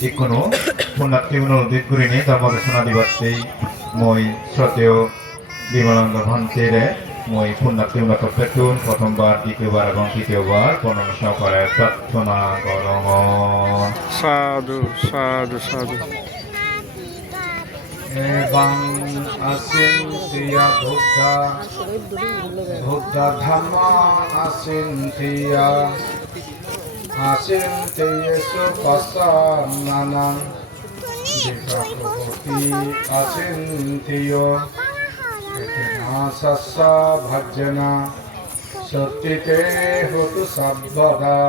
যিকোনো পুণ্যাত্মীগুলো উদ্ভিদ করে নিয়ে ধর্মদেশনা দিবার্তেই মই শ্রদ্ধেয় বিমলানন্দ ভন্তেরে মই পুণ্যাত্মীগুলো তত্ত্বেতুন প্রথমবার দ্বিতীয়বার এবং তৃতীয়বার বর্ণনা সহকারে প্রার্থনা করম। সাধু সাধু সাধু। এবং আসিন্তিয়া বুদ্ধা ধর্ম আসিন্তিয়া আসিন্তেয়েষু পশ্চান্নানাং বিপ্রভূতি আসিন্তিয়ো এতেনাসস্য ভজনা সত্যিতে হতু সর্বদা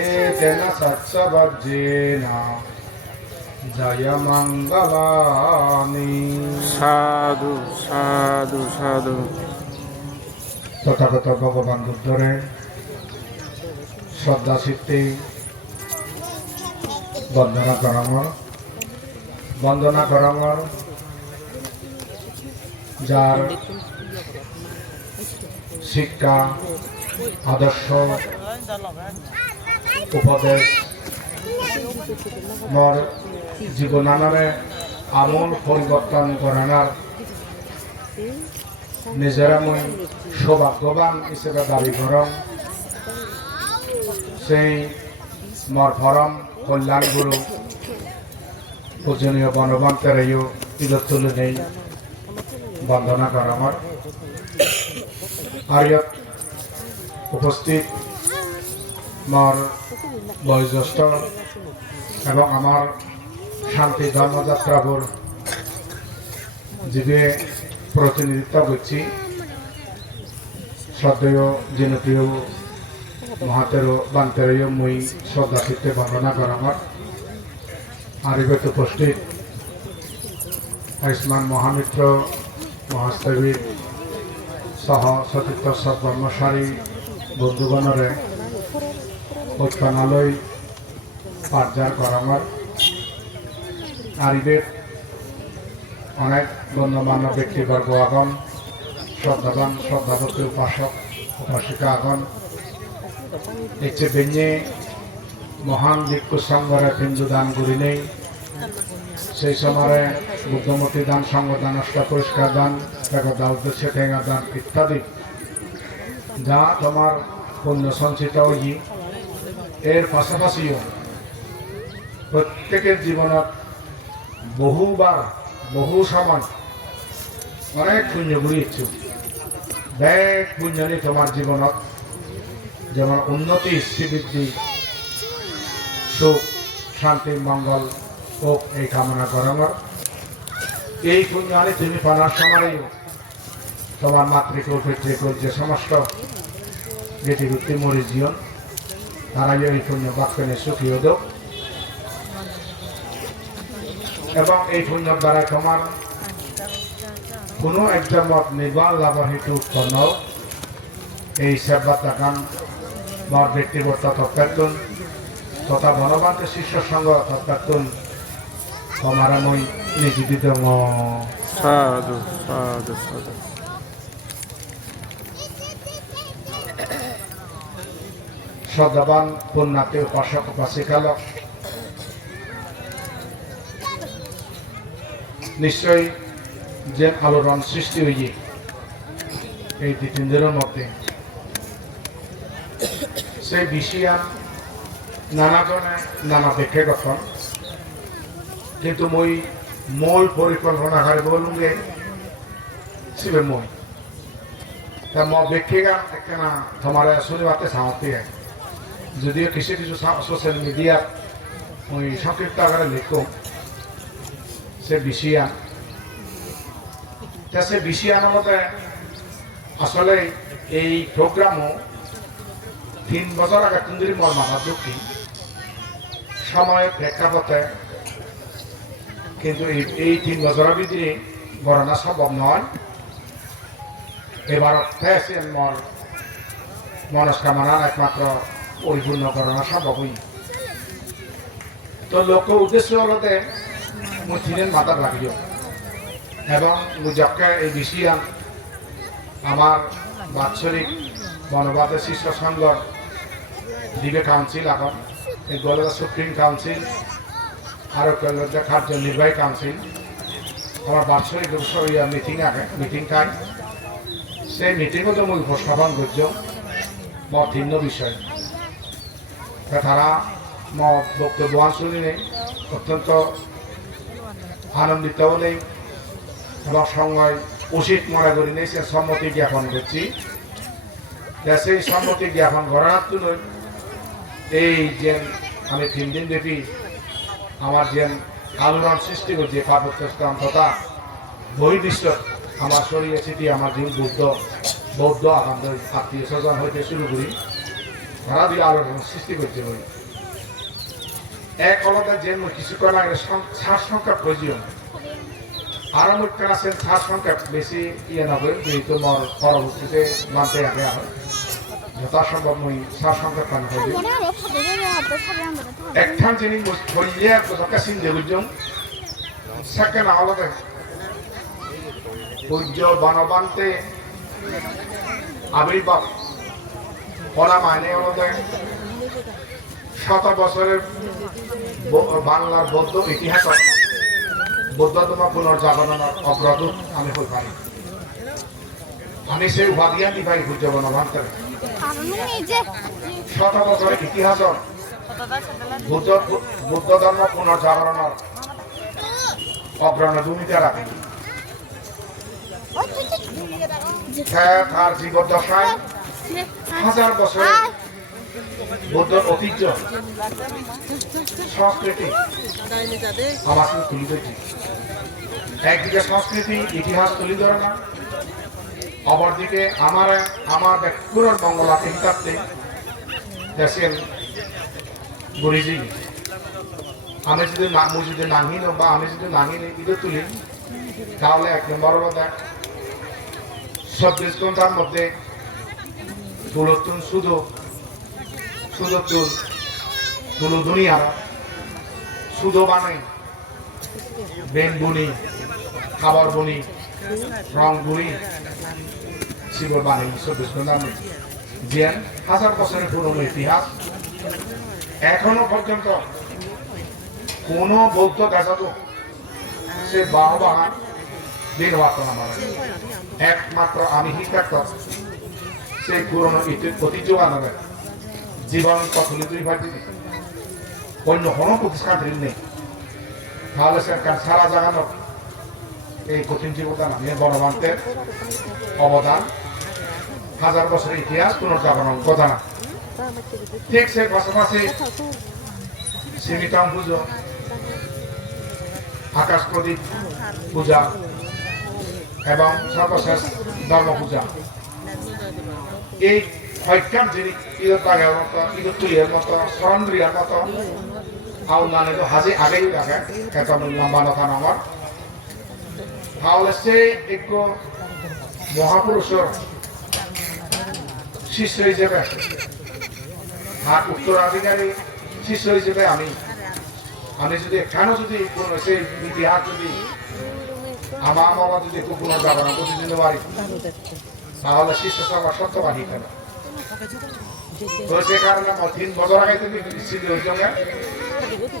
এতেন সৎস ভজ্যেনা জয় মঙ্গলানি। সাধু সাধু সাধু। তথাগত ভগবান বুদ্ধরে শ্রদ্ধা চিত্তে বন্দনা করামর যার শিক্ষা আদর্শ উপদেশ মোর জীবনানরে আমূল পরিবর্তন করানোর নিজেরা মই সৌভাগ্যবান হিসেবে দাবি করম। সেই মোর পরম কল্যাণ গুরু পূজনীয় বনবন্তেরও ঈদত তুলে নেই বন্দনা করামর। আর ইয়াত উপস্থিত মোর বয়োজ্যেষ্ঠ এবং আমার শান্তি ধর্মযাত্রাবোৰ যিয়ে প্রতিনিধিত্ব করছি শ্রদ্ধেয় জনপ্রিয় মহাতেরো বান্তেরও মই শ্রদ্ধা চিত্তে বন্দনা করামর। আর এবার উপস্থিত আয়ুষ্মান মহামিত্র মহাস্তবীর সহ সতীর্থ সব কর্মচারী বন্ধুগণরে ঐক্যনালয় পাঠজার করামর। আর এদের অনেক গণ্যমান্য ব্যক্তিবর্গ আগন শ্রদ্ধাবান শ্রদ্ধাভক্তি উপাসক উপাসিকা আগন এসে বেঞ্জে মহান ভিক্ষু সংঘরে হিন্দু দান করি নেই। সেই সময়ে বুদ্ধমূর্তি দান, সংঘদান, অষ্ট পরিষ্কার দান, উদ্দেশ্যে ঠেঙা দান ইত্যাদি যা তোমার পুণ্য সঞ্চিত হই। এর পাশাপাশিও প্রত্যেকের জীবনত বহুবার বহু সময় অনেক পুণ্য ঘুরিয়েছ। ব্যাগ পুণ্য নিয়ে তোমার জীবনত যেমন উন্নতি, শ্রীবৃদ্ধি, সুখ, শান্তি, মঙ্গল হোক এই কামনা করানোর। এই পুণ্য আনি তুমি পানার সময় তোমার মাতৃকুল পিতৃকুল যে সমস্ত গীতিবৃত্তি মরি জীবন তারাই এই পুণ্য বাক্যনে সুখী হতো এবং এই পুণ্যর দ্বারা তোমার কোনো একটা মত নির্বাণ লাভের হেতু উৎপন্ন এই সেবাতা গান মর ব্যক্তিগত তত্ত্বাতুন তথা বনবান্তে শিষ্য সঙ্গ তত্ত্বাতুন তোমার মই নিবেদিত। সাধু সাধু সাধু। শ্রদ্ধাবান পুণ্যার্থী উপাসক উপাসিকালক নিশ্চয়ই যে আলোড়ন সৃষ্টি হয়ে এই 2-3 দিনের মধ্যে সেই বিষয়ান নানাজনে নানা দেখে গঠন কিন্তু মই মূল পরিকল্পনা হারে বলুঙ্গে শিবের মই তা ম দেখে গান একটা না তোমার শনিবারতে সামর্থ্য যদিও কিছু কিছু সোশ্যাল মিডিয়া ওই সংক্ষিপ্ত আকারে লিখো সে বিষয়ান সে বিষয়ানের মধ্যে আসলে এই প্রোগ্রামও 3 বছর আগে তুন্দির মর মাথা দুঃখী সময় প্রেক্ষাপটে কিন্তু এই 3 বছরের ভিতরে গণনা সম্ভব নয়। এবার ফ্যাশন মর মনস্কামনার একমাত্র পরিপূর্ণ করানো সম্ভব হই। তো লক্ষ্য উদ্দেশ্য হলতে মুই 3 মাথা লাগিও এবং মুজক্কে এই বিষয় আমার বাৎসরিক বনবাদের শিষ্য সংঘর দিবে কাউন্সিল এখন এগুলো সুপ্রিম কাউন্সিল আরও কার্যনির্বাহী কাউন্সিল আমার বার্ষিক মিটিং খাই সেই মিটিংও তো মই উপস্থাপন করছো মত ভিন্ন বিষয় তারা মত বক্তব্য শুনি নেই অত্যন্ত আনন্দিতও নেই এবং সঙ্গে উচিত মনে করি নেই সে সম্মতি জ্ঞাপন করছি সেই সম্মতি জ্ঞাপন করার জন্য এই যে আমি 3 দিন ব্যাপী আমার যে আলোড়ন সৃষ্টি করছে পার্বত্য স্থান তথা বহির্বিশ্ব আমার শরীরে স্থিতি আমার যে বৌদ্ধ আমাদের আত্মীয় স্বজন হইতে শুরু করি তারা দিয়ে আলোড়ন সৃষ্টি করছে বলি এক আলাদা যে কিছুক্ষণ আগে শ্বাস সংখ্যা প্রয়োজন আরো মুখ্য আছেন শ্বাস সংখ্যা বেশি ইয়ে নবে যেহেতু আমার পরবর্তীতে মানতে আগে হয় যথাসম্ভব মই শ্বাস সংখ্যা পান হইবে একঠান যিনি হইয়া কথা চিন্তা করছেন সেকেন্ড আলাদা সূর্য বনবান্তে আবির্ভাব বলা মানে আলাদা শত বছরের বাংলার বৌদ্ধ ইতিহাস বৌদ্ধতম পুনর্জাগরণের অগ্রদূত আমি হই পারি আমি সেই উপাধিয়া দিবাই সূর্য বনবান্তের শত বছরের ইতিহাস বুদ্ধ ধর্ম পুনর্জাগরণের অগ্রণী ভূমিকা রাখে তার জীবদ্দশায় হাজার বছরের বৌদ্ধ ঐতিহ্য সংস্কৃতি আমাকে তুলে ধরছি একদিকে সংস্কৃতি ইতিহাস তুলে ধরে না অপরদিকে আমার ব্যক্তিগত মঙ্গলাতে হিতার্থে দেশের গুরুজি আমি যদি নাহিন বা আমি যদি নাহিন ইঁদুর তুলি তাহলে 1 নম্বর কথা 24 ঘন্টার মধ্যে তুলতুন শুধু তুলো দুনিয়ার শুধু বানাই বেন বুনি খাবার বুনি রং বুনি শিবর বানাই 24 ঘন্টার মধ্যে যে হাজার বছরের পুরনো ইতিহাস এখনো পর্যন্ত কোনো বৌদ্ধ দেখা তো সে বাহান দিন আমার একমাত্র আমি হিসাব সেই পুরনো ঐতিহ্য আনবে জীবন তুলে তুলে ভাই দিদি অন্য কোনো প্রতিষ্ঠান নেই তাহলে সরকার সারা জাগানো এই কঠিন জীবদান গণতন্ত্রের অবদান হাজার বছরের ইতিহাস পুনর্জাগরণ কথা না ঠিক সেই পাশাপাশি সীমিতম পুজো আকাশ প্রদীপ পূজা এবং সর্বশেষ ধর্ম পূজা এই হইকাম যিনি ঈদত বাগের মতো ঈদত তুলিয়ার মতো স্মরণক্রিয়ার মতো আউলানে তো হাজি আগেই রাখে এত লম্বা নথা আমার তাহলে সে একটু মহাপুরুষের শিষ্য হিসেবে আর উত্তরাধিকারী শিষ্য হিসেবে আমি যদি এখানেও যদি কোনো সেই ইতিহাস যদি আমার বাবা যদি কোনো যাবে না প্রতিদিন পারি তাহলে শিষ্য সবার সত্যবাদী কেন তো সে কারণে 3 বছর আগে থেকে স্থিতি হয়েছে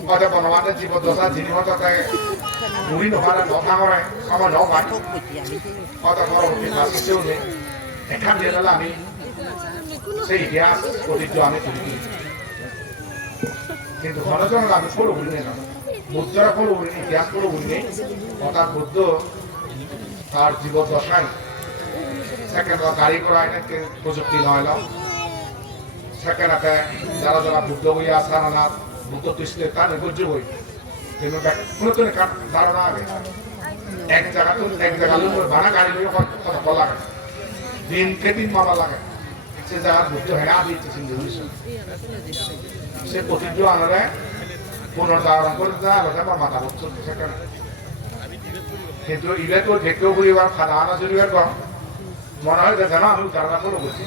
হয়তো বনমানের জীবদশা যিনি হয়তো তাকে মুড়ি নভারে নথা করে সময় নভাই হয়তো পরবর্তী শিষ্যও নেই এখান দিয়ে গেলে আমি সেই ইতিহাস ঐতিহ্য আমি তুলি কিন্তু ঘনজন আমি ফলো করি না বুদ্ধরা ফলো করি ইতিহাস ফলো করি নেই অর্থাৎ বুদ্ধ তার জীবদশায় সেকেন্ড গাড়ি করা প্রযুক্তি নয় সেকেন্ড যারা বুদ্ধ বইয়া সারা বুদ্ধ তুষতে তা নির্ভর্য বই কিন্তু কোনো তো ধারণা আগে এক জায়গা ভাড়া গাড়ি লইয়া কথা বলা লাগে দিনকে দিন মারা লাগে সে জায়গা বুদ্ধ হেরা দিচ্ছে সিন্ধু সে ঐতিহ্য আনারে পুনর্ধারণ করে আলাদা বা মাথা বছর সেখানে কিন্তু ইলে তো দেখেও পরিবার খানা আনা চলিবার কম মনে হয় জানা আমি ধারণা করে বলছি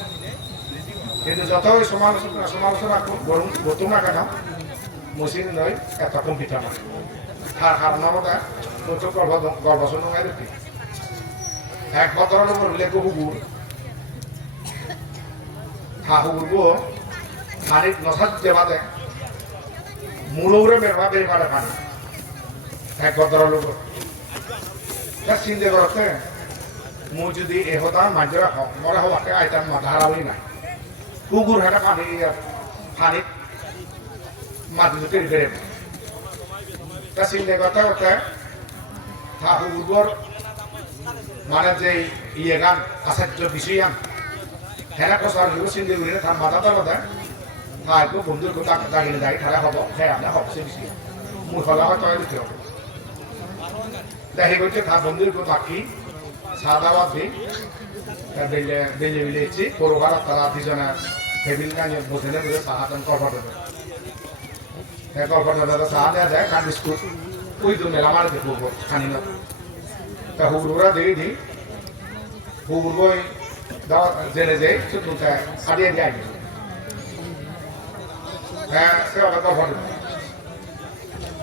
কিন্তু যত সমালোচনা করতো না কেন মসিন নয় এত কম্পিউটার নয় তার নমতা নতুন গর্ভসন দেখি এক বছরের উপর হলে হুগুর হুগুরবো খানিক নসাদ দেবাতে মুড়ৌরে বেরভাবে এবারে পানি এক গদর লোক চিন্তা করতে মই যদি এহতা মাঝরা মরা হওয়াকে আইতাম মাথা হারাবই না কুকুর হেঁটে পানি পানি মাটি দুটো বেড়ে তা চিন্তা করতে করতে তা কুকুর মানে যে ইয়ে গান আচার্য বিষয় গান হেনা কষার হিরো চিন্তা করি না তার মাথা তার একটু বন্ধুর দাঁড়িয়ে দাঁড়িয়ে খেলা হব হ্যাঁ আমরা হবসে বেশি মুখ হলা হয় তবে দিতে হবে দেখে করছে তার বন্ধুর বাকি সাদাবাদ দিই বেলে বেলে বেলেছি পরোবার তারা দুজনে টেবিল গাঙে বসে নেবে সাহায্য কফা দেবে হ্যাঁ কফা দেবে সাহা দেওয়া যায় কার বিস্কুট ওই তো মেলা মারে দেখবো খানি না তা হুগুরা দিয়ে দিই হুগুর বই দাও জেনে যাই শুধু সারিয়ে যায় হ্যাঁ সে আবার কফা দেবে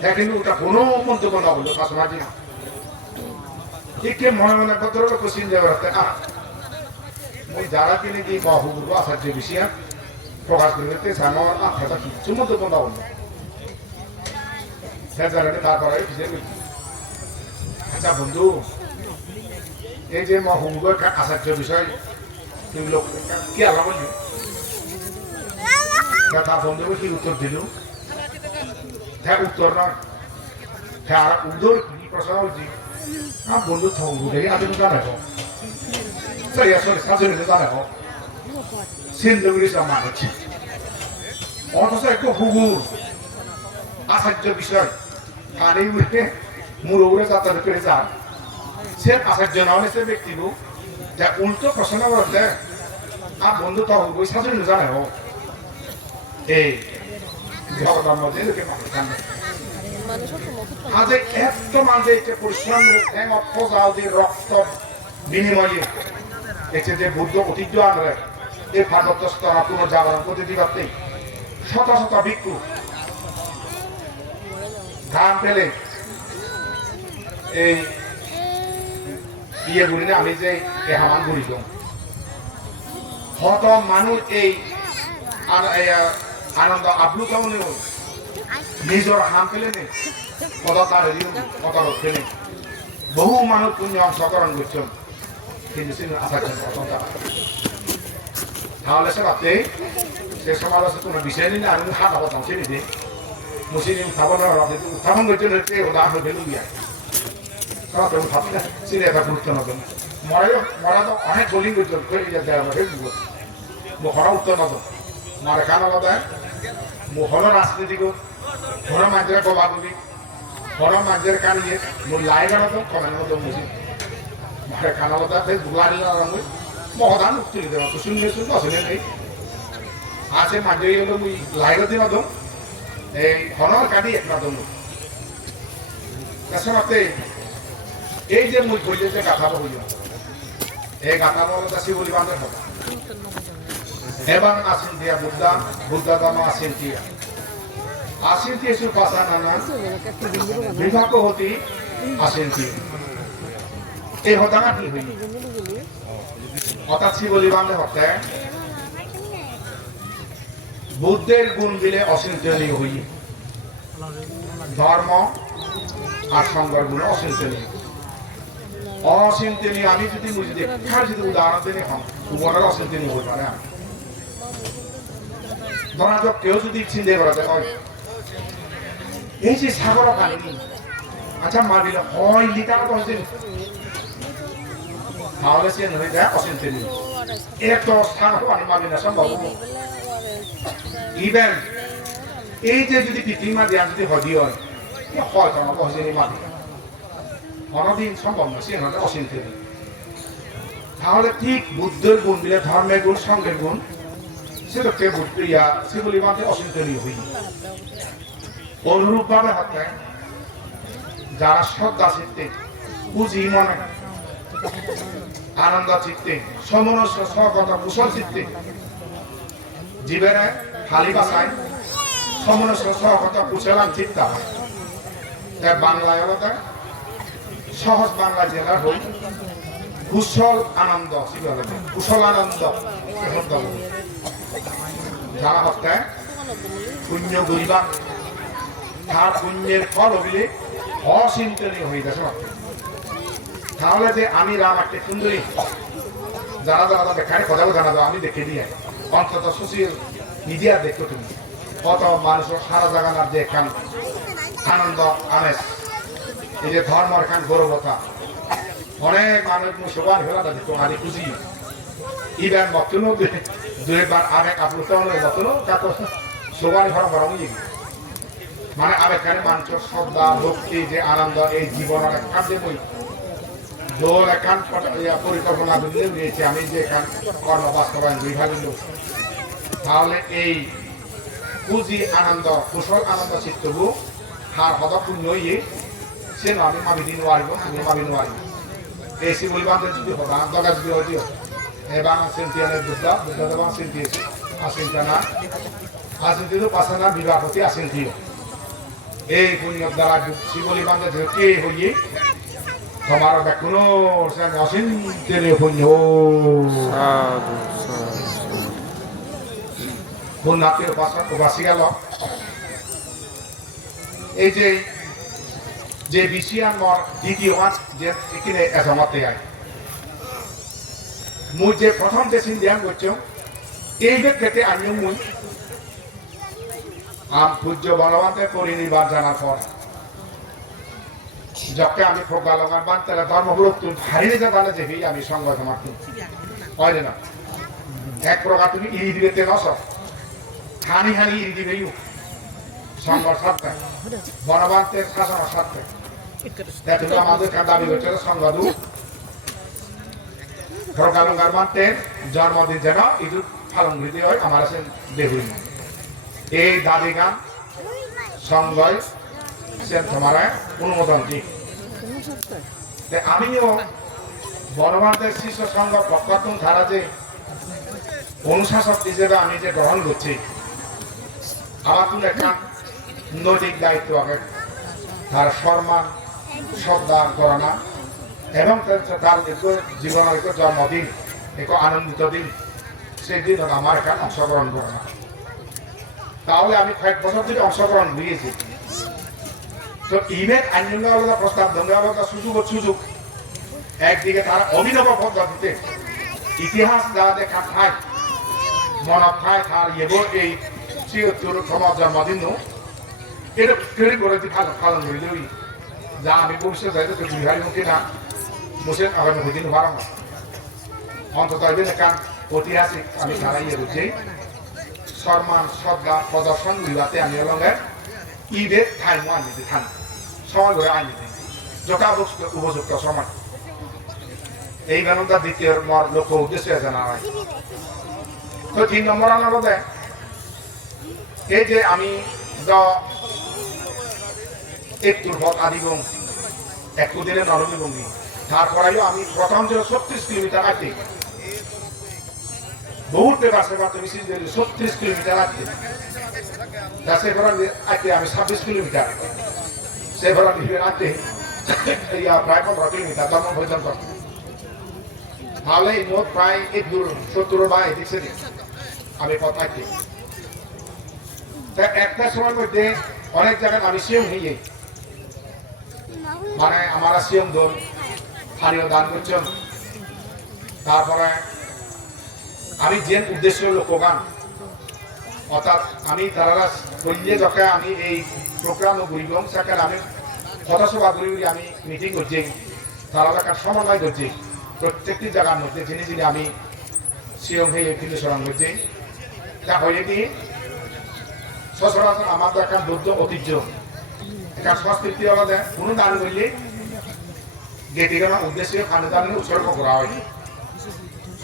হ্যাঁ কিন্তু ওটা কোনো মন্তব্য না বললো পাঁচ মাঝি না একে মনে মনে কত লোক চিন্তা করতে মই যারা কিনে কি বাহুগুলো আচার্য বিষয় প্রকাশ করতে আমার আত্মাটা কিচ্ছু মন্তব্য না বললো সে জানে তারপরে আচ্ছা বন্ধু এই যে মহুগুলো আচার্য বিষয় তুমি লোক কি আল্লাহ বললি তার বন্ধু কি উত্তর দিল হ্যাঁ উত্তর নয় হ্যাঁ আর উত্তর কি প্রশ্ন হচ্ছে বন্ধু থগুরে আদম জানাবো সেই আসলে সাজনে জানাবো সিন্ধুগুলি সমান হচ্ছে অথচ একটু হুগুর আচার্য বিষয় পানি উঠে মুড়ে যাতায়াত করে যান সে আচার্য না হলে সে ব্যক্তি যা উল্টো প্রশ্ন করতে আর বন্ধু থগুর সাজনে জানাবো এই জগতার মধ্যে লোকে মানুষ জানে আজ এত মানুষ পরিশ্রম রক্ত বিনিময়ে এসে যে বুদ্ধ ঐতিহ্য আনবে এই ভাগবত স্তরা পুনর্জাগরণ করতে দিবাতে শত শত ভিক্ষু ধান পেলে এই ইয়ে গুলি না আমি যে হামান গুলি হত মানুষ এই আনন্দ আপ্লুত নিজের হাম পেলে নেই কত রক্ষে নেই বহু মানুষ পুণ্য অংশগ্রহণ করছেন কিন্তু তাহলে সে ভাবতে সে সমালোচনা কোনো বিষয় নিলে আমি হাত আবার ধ্বংসে নিতে মুসলিম উত্থাপন উত্থাপন করছেন হচ্ছে উদাহরণ হয়ে লুবিয়া ভাবছি না সেটা একটা গুরুত্ব নতুন মরা তো অনেক বোলিং করছেন মুখরা উত্তর নতুন মারে কান আলাদা মুখর রাজনীতিক ঘর মাঝের গবাগুলি ঘর মাঝের কানিয়ে মোর লাই গানাতো কমের মতো মুসি মারে কান আলাদা ফেসবুক লাড়ি আমি মহদান তুলে দেওয়া তো শুনলে শুনবো শুনে নেই আছে মাঝে হলো মুই লাইরো দিন দম এই ঘর কাটি এক না দম তাছাড়াতে এই যে মুই বললে যে গাথা বইল এই গাথা বলো চাষি বলি বান্ধব হবে এবং আসেন দিয়া বুদ্ধা দাম আসেন দিয়া সুপাসানা বিভাগ হতে আসেন দিয়া এই হতানা কি হইল অর্থাৎ বলি বান্ধব হতে বুদ্ধের গুণ দিলে অচিন্তনীয় হই ধর্ম আর সংঘের গুণ অচিন্তনীয় অচিন্তনীয় আমি যদি দেখার যদি উদাহরণ দিলে হন উবনের অচিন্তনীয় হই পারে ধরা যাক কেউ যদি চিন্তা করাতে হয় এই যে সাগর পানি আচ্ছা মারিল হয় লিটার হয়েছে তাহলে সে হয়ে যায় অচিন্তনীয় এক স্থান পানি মারি না সম্ভব ইভেন এই যে যদি পৃথিবীমা দেয়া যদি হদি হয় হয়তো না বহজনী মারি অনদিন সম্ভব না সে হলে অচিন্তনীয় তাহলে ঠিক বুদ্ধের গুণ দিলে ধর্মের গুণ সঙ্গের গুণ সেটাকে বুদ্ধিয়া সেগুলি মাঝে অচিন্তনীয় হই অনুরূপ ভাবে হাতে যারা শ্রদ্ধা চিত্তে পুঁজি মনে আনন্দ চিত্তে সমনস্য স্বগত কুশল চিত্তে জীবের খালি বাসায় সমনস্য স্বগত কুশলাম চিত্তা তাই বাংলায় হলো সহজ বাংলা জেলার হই কুশল আনন্দ কুশল আনন্দ যারা হচ্ছে পুণ্য গরিবা তার পুণ্যের ফল হইলে অচিন্তনীয় হয়ে গেছে মাত্র। তাহলে যে আমি রাম একটা সুন্দরী যারা যারা তাদের খানে কথাও জানা দাও আমি দেখে দিয়ে অন্তত সোশিয়াল মিডিয়া দেখো তুমি কত মানুষের সারা জাগানার যে খান আনন্দ আমেজ এই যে ধর্মের খান গৌরবতা অনেক মানুষ সবাই হলো তাদের তোমারই খুশি ইভেন মতনও দুইবার আবেগ আপ্লুত মতনও তাকে সবাই ঘর বরং মানে আবেগখানে মানুষের শ্রদ্ধা ভক্তি যে আনন্দ এই জীবনের একখান যে বই দোল একখান পরিকল্পনা দিলে নিয়েছি আমি যে এখান কর্ম বাস্তবায়ন বিভাগ তাহলে এই পুঁজি আনন্দ কুশল আনন্দ চিত্তবু হার হদপূর্ণ ইয়ে সে আমি মাবি দিন ওয়ারিব আমি মাবি নোয়ারিব এই শিবুল বান্ধব যদি হবা দগা যদি হইও এবার সিন্তিয়ানের বুদ্ধা বুদ্ধ দেব সিন্তিয়েছে আসিন্তা না আসিন্তিও পাশানা বিবাহতি আসিন্তিও এই পুণ্য দ্বারা শিবলি বান্ধব কে হইয়ে তোমার কোনো অচিন্তনীয় পুণ্য সাধু সাধু পুণ্যাত্মীয় বাসি গেল এই যে যে বিশিয়ান মর দ্বিতীয় মাস যে এখানে এসমতে আয় মুই যে প্রথম যে সিন্ধিয়ান করছ এই ক্ষেত্রে আমি মুই আম পূজ্য বলবন্তের পরিনির্বাণ জানার পর যখন আমি প্রজ্ঞালঙ্গার বান তারা ধর্মগুলো তুমি হারিয়ে জানা যে আমি সঙ্গ তোমার হয় না এক প্রকার তুমি ইরি দিবে তে নস হানি হানি ইরি দিবে সঙ্গর সাতটা বনবান্তের শাসনের সাতটা তুমি আমাদের দাবি করছে সংবাদু প্রজ্ঞালঙ্গার বান্তের জন্মদিন যেন ইদুর পালন হইতে হয় আমার আছে দেহুই এই দাবি গান সংগয় তোমার অনুমোদন দিই আমিও বনবান্তের শিষ্য সংঘ পক্ষাত্ম ধারা যে অনুশাসক হিসেবে আমি যে গ্রহণ করছি আমার তুমি একটা নৈতিক দায়িত্ব আগে তার সম্মান শ্রদ্ধা করানা এবং তার জীবনের এক জন্মদিন এক আনন্দিত দিন সেই দিন আমার এখানে অংশগ্রহণ করে না তাহলে আমি কয়েক বছর ধরে অংশগ্রহণ দিয়েছি তো ইমেল আইন আলাদা প্রস্তাব ধন্য আলাদা সুযোগ একদিকে তারা অভিনব পদ্ধতিতে ইতিহাস যা দেখা খায় মনত খায় তার এবার এই ৭৬তম জন্মদিন এটা তৈরি করে পালন করে দেবই যা আমি ভবিষ্যৎ যাইতে তো বিহারি মুখী না মুসে আগামী হইদিন পারো না অন্তত এখান ঐতিহাসিক আমি হারাইয়ে বুঝছি সম্মান শ্রদ্ধা প্রদর্শন বিভাতে আমি লঙ্গে ঈদের টাইম আনিতে থান সময় করে আনিতে যথাযথ উপযুক্ত সময় এই গানটা দ্বিতীয় মর লক্ষ্য উদ্দেশ্য জানা হয় তো ৩ নম্বর আনালতে এই যে আমি একটুর পথ আদিগম একটু দিনে নরমী তারপরেও আমি প্রথম যে ৩৬ কিলোমিটার আগে বহুত বাসে বাড়তে বেশি ৩৬ কিলোমিটার আগে আগে আমি ২৬ কিলোমিটার সে ভরা আগে প্রায় ১৫ কিলোমিটার ধর্ম পর্যন্ত তাহলে মোট প্রায় এক দূর ৭০ বা এদিক সেদিক আমি পথ থাকি একটা সময়ের মধ্যে অনেক জায়গায় আমি সিএম হইয়ে মানে আমার সিএম দল স্থানীয় দান করছেন তারপরে আমি যে উদ্দেশ্য লোকগান অর্থাৎ আমি তারা বললে যখন আমি এই প্রোগ্রাম ঘুরিব সেখানে আমি সদস্যবা ঘুরি আমি মিটিং করছি তারা একটা সমন্বয় করছি প্রত্যেকটি জায়গার মধ্যে যিনি যিনি আমি সিএম হয়ে ফিলিশন করছি তা হয়ে কি সচরাচর আমাদের একটা বৌদ্ধ ঐতিহ্য একটা সংস্কৃতি আলাদা কোনো দান করলে গেটিগানোর উদ্দেশ্যে খানদানের উৎসর্গ করা হয়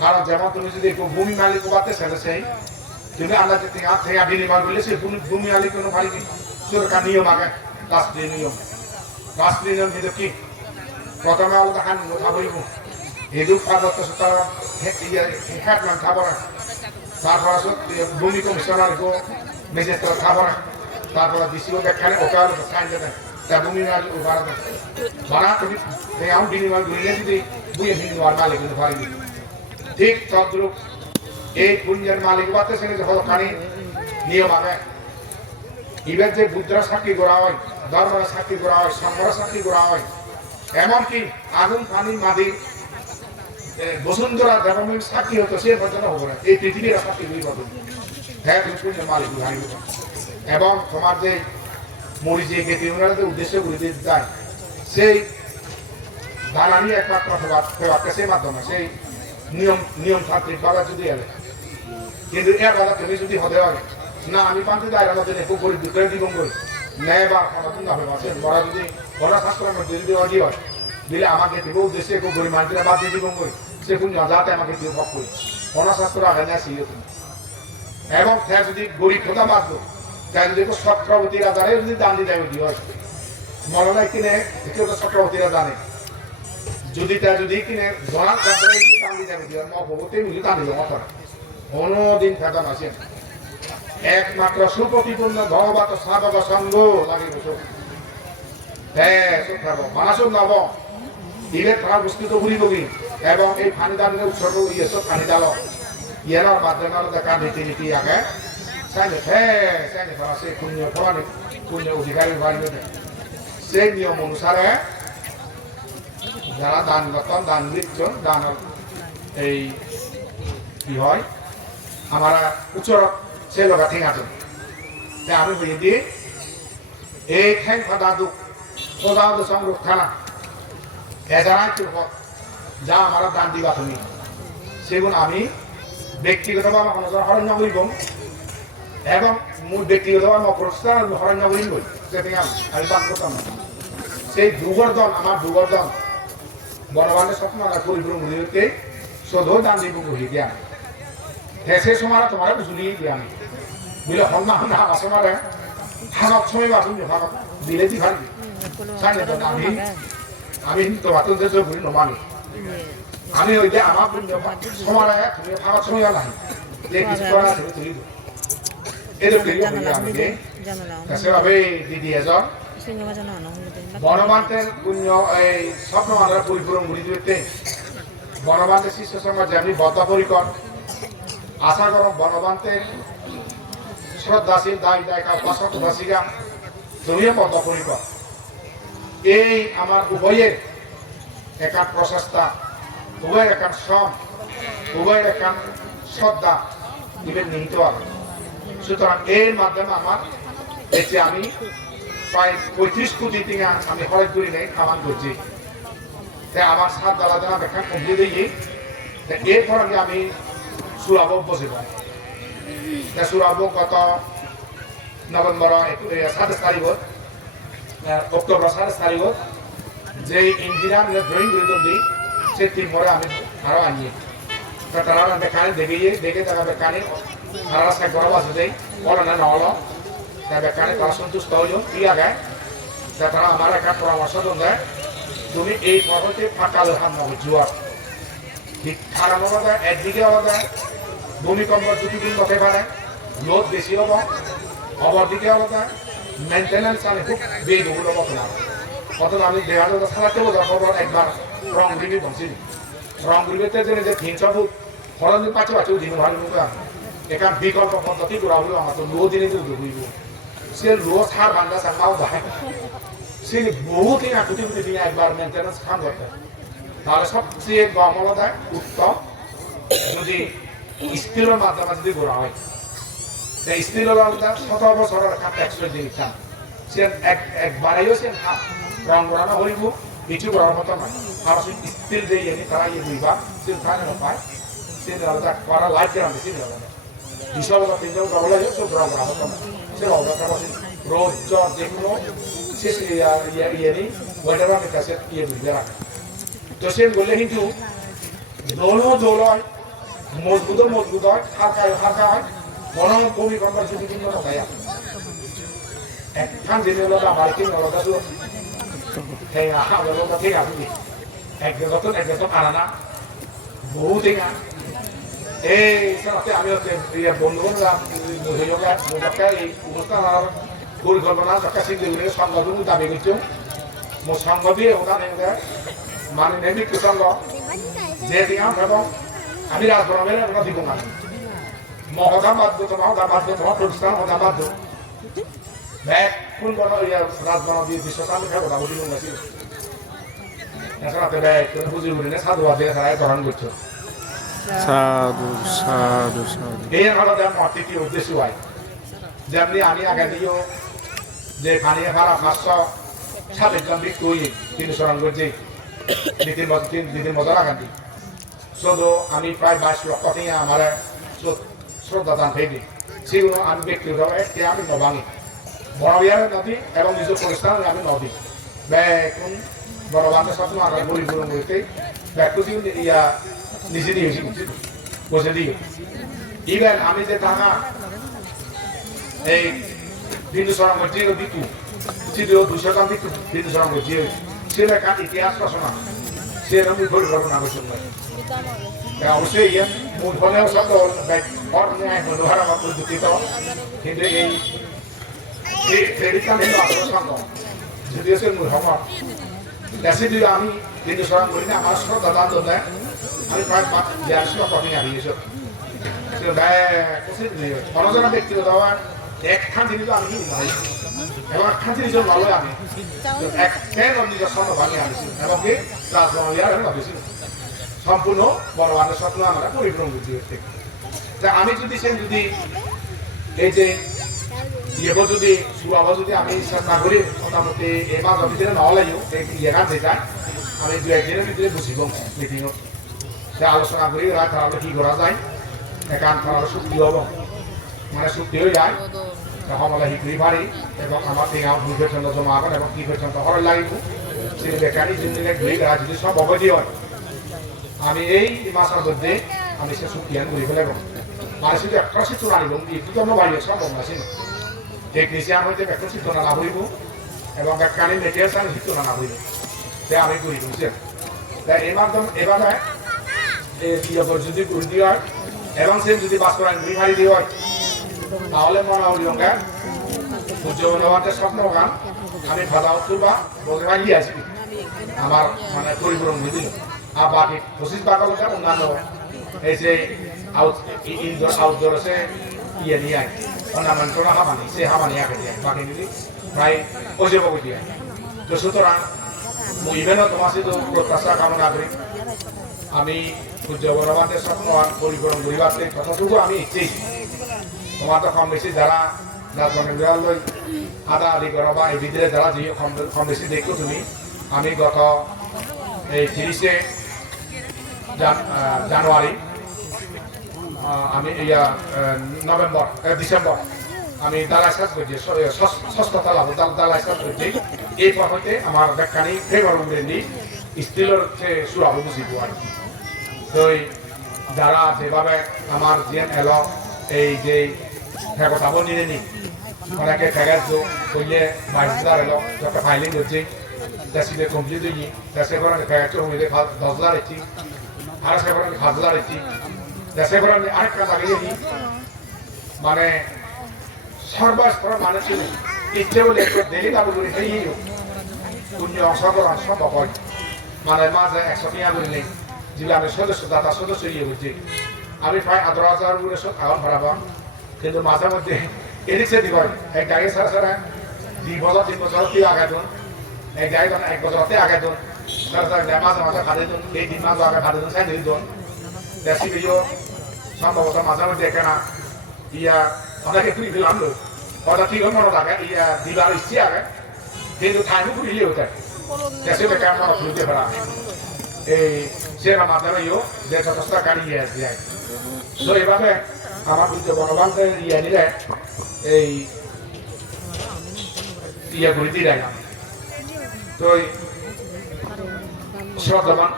কারণ যেমন তুমি যদি ভূমি মালিক বাতে সেটা সেই তুমি আল্লাহ যে থেকে বিনিময় করলে সেই ভূমি মালিক কোনো পারিনি সরকার নিয়ম আগে রাষ্ট্রীয় নিয়ম কিন্তু কি প্রথমে আলাদা খান কথা বলব এদুক পাদত্ত তারা হ্যাটম্যান খাবার তারপর ভূমি কমিশনার ম্যাজিস্ট্রেট খাবার তারপর ডিসিও দেখানে ওকাল সাইন দেবেন তা ভূমি মালিক ভাড়া তুমি বিনিময় করলে যদি বুয়ে বিনিময় মালিক কিন্তু পারিনি ঠিক তদ্রুপ এই পুণ্যের মালিক বাতে সেখানে হলখানি নিয়ম আগে এবার যে বুদ্ধরা সাক্ষী করা হয়, ধর্মরা সাক্ষী করা হয়, সংঘরা সাক্ষী করা হয়, এমনকি আগুন পানি মাদি বসুন্ধরা দেবমীর সাক্ষী হতো সে পর্যন্ত হবো না, এই পৃথিবীর সাক্ষী দুই পর্যন্ত হ্যাঁ তুমি পুণ্যের মালিক হারিব। এবং তোমার যে মরি যে গেতে যে উদ্দেশ্য করে দিতে যায় সেই দালানি একমাত্র ফেবাকে সেই মাধ্যমে সেই নিয়মতান্ত্রিক ভাবে যদি এলে, কিন্তু এর বেলা তুমি যদি হতে হয় না আমি পান্তি দায়ের মধ্যে খুব গরিব দুঃখের জীবন করি ন্যায় বা সনাতন ভাবে আছে বড় যদি বড় শাস্ত্রের মধ্যে যদি অজি হয় দিলে আমাকে দিব উদ্দেশ্যে খুব গরিব মানুষেরা বাদ দিয়ে জীবন করি সে কোন যাতে আমাকে দিয়ে ভোগ করি অনাশাস্ত্র আগে নেয় সেই এবং তা যদি গরিব খোদা বাঁধল তা যদি চক্রবর্তী রাজারে যদি দান দিতে দিয়ে হয় মরণায় কিনে কেউ তো চক্রবর্তীরা জানে যদি তা যদি কিনে জনার দান দিতে দিয়ে হয় মহবতী মিলি দান দিল মাথা কোনোদিন থাকা আসেন একমাত্র সুপ্রতিপূর্ণ ভগবত সাধক সঙ্গ লাগে হ্যাঁ সব খাবো মানাসব নব দিলে খারাপ বস্তুত ঘুরিবগি এবং এই পানি দানের উৎসর্গ ইয়ে সব পানি ডাল ইয়ার মাধ্যমে দেখা নীতি নীতি আগে চাইলে হ্যাঁ চাইলে ফলা সে পুণ্য ফলানি পুণ্য অধিকারী বাড়িবে সেই নিয়ম অনুসারে যারা দান করতেন দান দিচ্ছেন দান এই কি হয় আমরা উচ্চরক সে লগা ঠিক আছে আমি বুঝে দিই এই ঠ্যাং ফাদা দুঃখ প্রধান সংরক্ষণা এজারাই চুপত যা আমরা দান দিবা তুমি সেগুলো আমি ব্যক্তিগতভাবে আমাদের হরণ্য করিব এবং মূল ব্যক্তিগতভাবে অপ্রস্থান হরণ্য করিব সেটা আমি বাদ করতাম না সেই দুগর্দন আমার দুগর্দন বনবানের স্বপ্ন পরিপূর্ণ মুড়িতে শুধু দান দিব বহি দিয়া সে সময় তোমার বুঝলি দিয়া আমি বিলে হন্না হন্না আছে মারে হানত সময় বাসুন হানত দিলে দি ভাবি সাইনে তো আমি তোমার তো যে ঘুরি নমানি আমি ওই যে আমার সময় তুমি হানত সময় নাই যে কিছু করা আছে তুই এদের করি আমি সেভাবে দিদি এজন বনবান্তের পুণ্য এই স্বপ্ন আমরা পরিপূরণ ঘুরি দিতে বনবান্তের শিষ্য সমাজ আমি বদ্ধপরিকর আশা করো বনবান্তের শ্রদ্ধাশীল দায় দায় উপাসকবাসীরা তুমিও বদ্ধপরিকর এই আমার উভয়ের একান প্রচেষ্টা উভয়ের একান শ্রম উভয়ের একান শ্রদ্ধা ইভেন নিহিত আছে সুতরাং এর মাধ্যমে আমার এতে আমি প্রায় 35 কোটি টিকা আমি খরচ করি নাই খামান করছি তাই আমার সাত দালা দালা ব্যাখ্যা কমপ্লিট হয়ে এরপর আমি সুরাব বসে পাই সুরাব গত নভেম্বর 27 তারিখত অক্টোবর 27 তারিখত যে ইঞ্জিনিয়ার ড্রয়িং করে দিই সে তিন পরে আমি আরো আনিয়ে তারা বেকানে দেখে তারা বেকানে তারা সাইড করা আছে দেয় বলো না নহলো তা বেকানে তারা সন্তুষ্ট হইল কি আগে তারা আমার একটা পরামর্শ দেয় তুমি এই পর্বতে ফাঁকা হাত নয় জোয়ার ঠিক খারাপ আলাদা একদিকে আলাদা ভূমিকম্প ঝুঁকিপূর্ণ হতে পারে লোড বেশি হব অপরদিকে আলাদা মেনটেন্যান্স আমি খুব বেগগুলো হতে না অথবা আমি দেড় সালাতে বোঝার একবার রং রিবি বলছি রং রিবিতে যে 300 ফুট ফলন পাচ্ছে দিন ভালো মুখা এখান বিকল্প পদ্ধতি করা হলো আমার তো লো দিনে তো হইব সে লো সার বান্ধা সার যায় সে বহুত আকুতি কুটি একবার মেনটেন্যান্স খান দরকার তাহলে সবচেয়ে গমলতা উত্তম যদি স্টিলের মাধ্যমে যদি করা হয় স্টিলের শত বছরের একটা ট্যাক্সের জিনিস খান সে একবারেও সে খান রং করানো হইব কিছু করার মতো নয় আর স্টিল যে এনে তারা ইয়ে হইবা সে খান পায় সে করা লাইফ কেন বেশি হিসাব তিনজন ডবল হয়ে সব রং করা হতো না সে রংটা বসে রোদ জ্বর যেগুলো সে ইয়ে নেই ওইটার আমি কাছে ইয়ে বুঝতে রাখে তো সে বললে কিন্তু দৌড় হয় মজবুত হয় হালকা হয় মনোভূমি করার যদি কিন্তু নয় একখান দিনে হলো আমার কি নলদা তো হ্যাঁ আলাদা ঠিক আছে এক যতন আনা বহু ঠিক এই সাথে আমি বন্ধু বন্ধুরা এই অনুষ্ঠান পরিকল্পনা যখন সিদ্ধি সংগঠন দাবি করছো মোট সংঘ দিয়ে ওখানে মানে নেমিক সঙ্গ যে দিলাম এবং আমি রাজভবনের আমরা দিব না মহদা বাধ্য তোমার বাধ্য তোমার প্রতিষ্ঠান মহদা বাধ্য ব্যাগ কোন বড় রাজবানা দিয়ে বিশ্ব সামনে খেলো না বুঝি গেছিল এছাড়াতে ব্যাগ কোনো বুঝি বুঝি না সাধু আছে এছাড়া ধরন করছো সাধু সাধু সাধু এই হলো দেন অতিথি উদ্দেশ্য হয় যেমনি আমি আগে দিয়েও যে খানি ভাড়া 500 জন বিক্রি হই 300 রান করছি দ্বিতীয় বছর আগে দিই শুধু আমি প্রায় 22 লক্ষ টাকা আমার শ্রদ্ধা দান থেকে সেগুলো আমি ব্যক্তিগত একটি আমি নবাঙি বড় বিহারের নদী এবং নিজ প্রতিষ্ঠান আমি নদী এখন বড় বান্ধব স্বপ্ন আগে গড়ি গড়তে ব্যাকুতি ইয়া নিজে দিয়ে বসে দিয়ে ইভেন আমি যে টাকা এই বিন্দু সরঙ্গ জিও দিতু জিও 200 টাকা দিতু বিন্দু সরঙ্গ জিও সেটা কার ইতিহাস রচনা সেরকম পরিকল্পনা করছিল অবশ্যই মূল ফলেও শব্দ অন্যায় মনোহারা বা পরিচিত কিন্তু এই ক্রেডিটটা কিন্তু আসলে সম্ভব যদি হচ্ছে মূল হমর দেশে যদি আমি বিন্দু সরঙ্গ করি না আমার শ্রদ্ধা দান দেয় আমি প্রায় 42 লক্ষ টাকা হারিয়েছি অনজনা ব্যক্তিগত হওয়ার একখান জিনিস আমি নয় এবং একখান জিনিস নলয় আমি এক নিজের স্বপ্ন ভাঙিয়ে আনিছি এবং কি রাজবাংলার ভাবিছি সম্পূর্ণ বড় মানুষের স্বপ্ন আমরা পরিপূর্ণ বুদ্ধি আমি যদি সে যদি এই যে ইয়েব যদি সুবাব যদি আমি চেষ্টা করি মোটামুটি এই মাসের ভিতরে নহলেও এই ইয়েটা যেটা আমি 2-1 দিনের ভিতরে বুঝিব মিটিংত সে আলোচনা করি তাহলে কি করা যায় একান্ত চুক্তি হব মানে চুক্তি হয়ে যায় সমলে শিকি পারি এবং আমার টেঙাও 2% জমা হবেন এবং 3% খরচ লাগিব সেই বেকারি যোনদিনে ঘুরি গা যদি সব অবধি হয় আমি এই মাসের মধ্যে আমি সে চুক্তি আনি ঘুরি ফেলাব মানে শুধু একটা চিত্র আনিব একটু জন্য বাড়িয়ে সম্ভব না ছিল টেকনিশিয়ান হইতে একটা চিত্র না হইব এবং বেকারি মেটেরিয়ালস আমি চিত্র না হইব সে আমি ঘুরি বুঝছেন তাই এই মাধ্যমে এভাবে যদি ঘুরি দিয়ে হয় এবং সে যদি বাস্তবায়ন ঘুরি হারি দিয়ে হয় তাহলে মনে হল সূর্যবন্ধের স্বপ্ন গান আমি ফাদা তুলবা বলতে পারি আসবি আমার মানে পরিপূরণ হয়ে দিল আর বাকি 25 লোকের অন্যান্য এই যে ইনডোর আউটডোর আছে ইয়ে নিয়ে আয় অর্নামেন্টর হামানি সে হামানি আগে দিয়ে বাকি নিলি প্রায় অজীবক দিয়ে তো সুতরাং ইভেনও তোমার সাথে প্রত্যাশা কামনা করি আমি সূর্যবন্ধের স্বপ্ন পরিপূরণ করিবার ততটুকু আমি ইচ্ছেই তোমার তো কম বেশি যারা রাজধানীর বিদ্যালয় আদা আদি করা বা এই ভিতরে যারা যে কম বেশি দেখো তুমি আমি গত এই 30 জানুয়ারি আমি ডিসেম্বর আমি দালাই সাজ করছি ষষ্ঠ তলা দালাই সাজ করছি এই পর হইতে আমার ব্যাখ্যানি ফেভার উন্নয়নী স্টিলের সুরাবো বুঝিব আর তো যারা যেভাবে আমার জিএম এলো এই যে কথা নিয়ে নি অনেকে কাগজ করলে 22,000 এলো একটা ফাইলিং হচ্ছে দেশে কমপ্লিট হয়ে দেশে করে কাগজ হইলে 10,000 এটি আর সে করে 5,000 এটি দেশে করে আরেকটা লাগিয়ে নি মানে সর্বস্তর মানুষের ইচ্ছে বলে ডেলি কাবু করে সেই পুণ্য অংশগ্রহণ সম্ভব হয় মানে মাঝে 100 টাকা করে নেই যেগুলো আমি দাতা সদস্য ইয়ে করছি আমি প্রায় 18,000 করে আগাম ভাড়াবো কিন্তু মাঝে মধ্যে এদিক সেদিক হয় এক গাড়ি ছাড়া ছাড়া 2 বছর 3 বছর আগে দিন এক গাড়ি 1 বছরতে আগে দিন ছাড়া ছাড়া মাঝে মাঝে খাদে দিন এই 3 মাস আগে খাদে দিন সাই দিন দেশি বিজয় সম্ভবত মাঝে মধ্যে কেনা ইয়া অনেকে ফ্রি ফেলাম হয়তো ঠিক মনে থাকে ইয়া দিবার ইচ্ছে আগে কিন্তু টাইমও ফ্রি হতে দেশে বেকার মনে ফ্রিতে ফেলা এই সেরা মাধ্যমে যে যথেষ্ট গাড়ি ইয়ে যায় তো এভাবে আমার কিন্তু বনবান্ধের ইয়ে নিলে এই ইয়ে ঘুরি দিয়ে দেয় না তো শ্রদ্ধাবান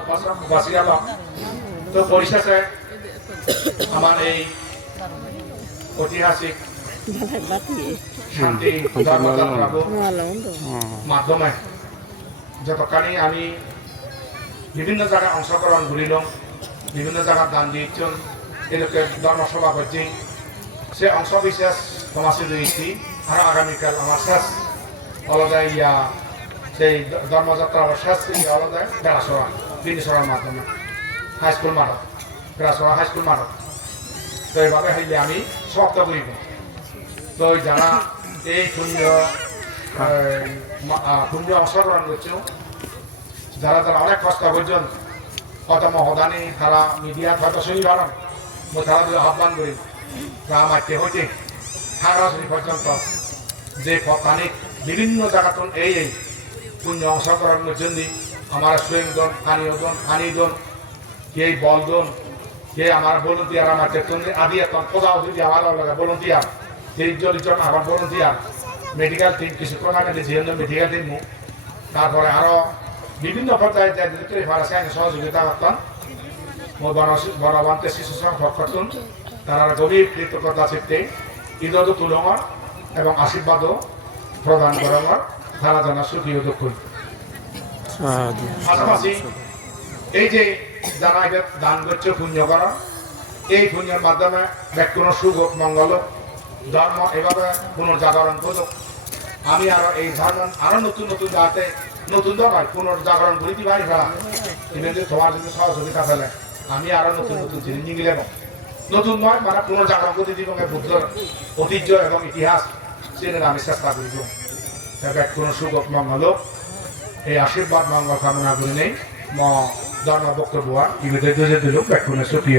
বাসি গেল তো পরিশেষে আমার এই ঐতিহাসিক শান্তি মাধ্যমে যতখানি আমি বিভিন্ন জায়গায় অংশগ্রহণ ঘুরিলাম বিভিন্ন জায়গায় দান দিয়েছেন এদেরকে ধর্মসভা করছি সে অংশ বিশেষ সমাজে দিয়েছি আর আগামীকাল আমার শেষ আলাদা ইয়া সেই ধর্মযাত্রা শেষ আলাদা বেড়াসড়া বিনিসড়ার মাধ্যমে হাইস্কুল মাঠত বেড়াসড়া হাইস্কুল মাঠত তো এইভাবে হইলে আমি সমাপ্ত করিব তো যারা এই পুণ্য পুণ্য অংশগ্রহণ করছো যারা যারা অনেক কষ্ট করছেন কত মহদানি তারা মিডিয়া হয়তো শুনি পারেন তারা যদি আহ্বান করি রামাইতে হইতে খাগড়াছড়ি পর্যন্ত যে পতানিক বিভিন্ন জায়গাত এই পুণ্য অংশগ্রহণের জন্য আমার সুইং দন পানি দন কে বল দন কে আমার ভলন্টিয়ার আমার তেতন্দি আদি এখন কোথাও যদি আমার লাগে ভলন্টিয়ার 30 জন আমার ভলন্টিয়ার মেডিকেল টিম কিছু প্রমাণে জিএন মেডিকেল টিম তারপরে আরো বিভিন্ন পর্যায়ে যে ভিতরে ফারাসায়ন সহযোগিতা করতাম বনবান্তে শিশু সংখ্যক করতুন তারা গভীর কৃতজ্ঞতা চিত্তে ঈদত তুলঙর এবং আশীর্বাদও প্রদান করার তারা জানা সুখীয় দুঃখ পাশাপাশি এই যে যারা এটা দান করছে পুণ্য করা এই পুণ্যের মাধ্যমে ব্যক্তির সুখ হোক মঙ্গল হোক ধর্ম এভাবে পুনর্জাগরণ করুক আমি আরো এই ধর্ম আরো নতুন নতুন যাতে নতুন নয় পুনর্জাগরণ করিতে পারি না তুমি যদি তোমার যদি সহযোগিতা ফেলে আমি আরো নতুন নতুন জিনিস নিয়ে গেলে নতুন নয় মানে পুনর্জাগরণ করতে দিব বুদ্ধর ঐতিহ্য এবং ইতিহাস সেটা আমি চেষ্টা করিব ব্যক্তির সুখ হোক মঙ্গল হোক এই আশীর্বাদ মঙ্গল কামনা করে নেই ধর্ম বক্তব্য ইভেদের দিল ব্যক্তির সুখী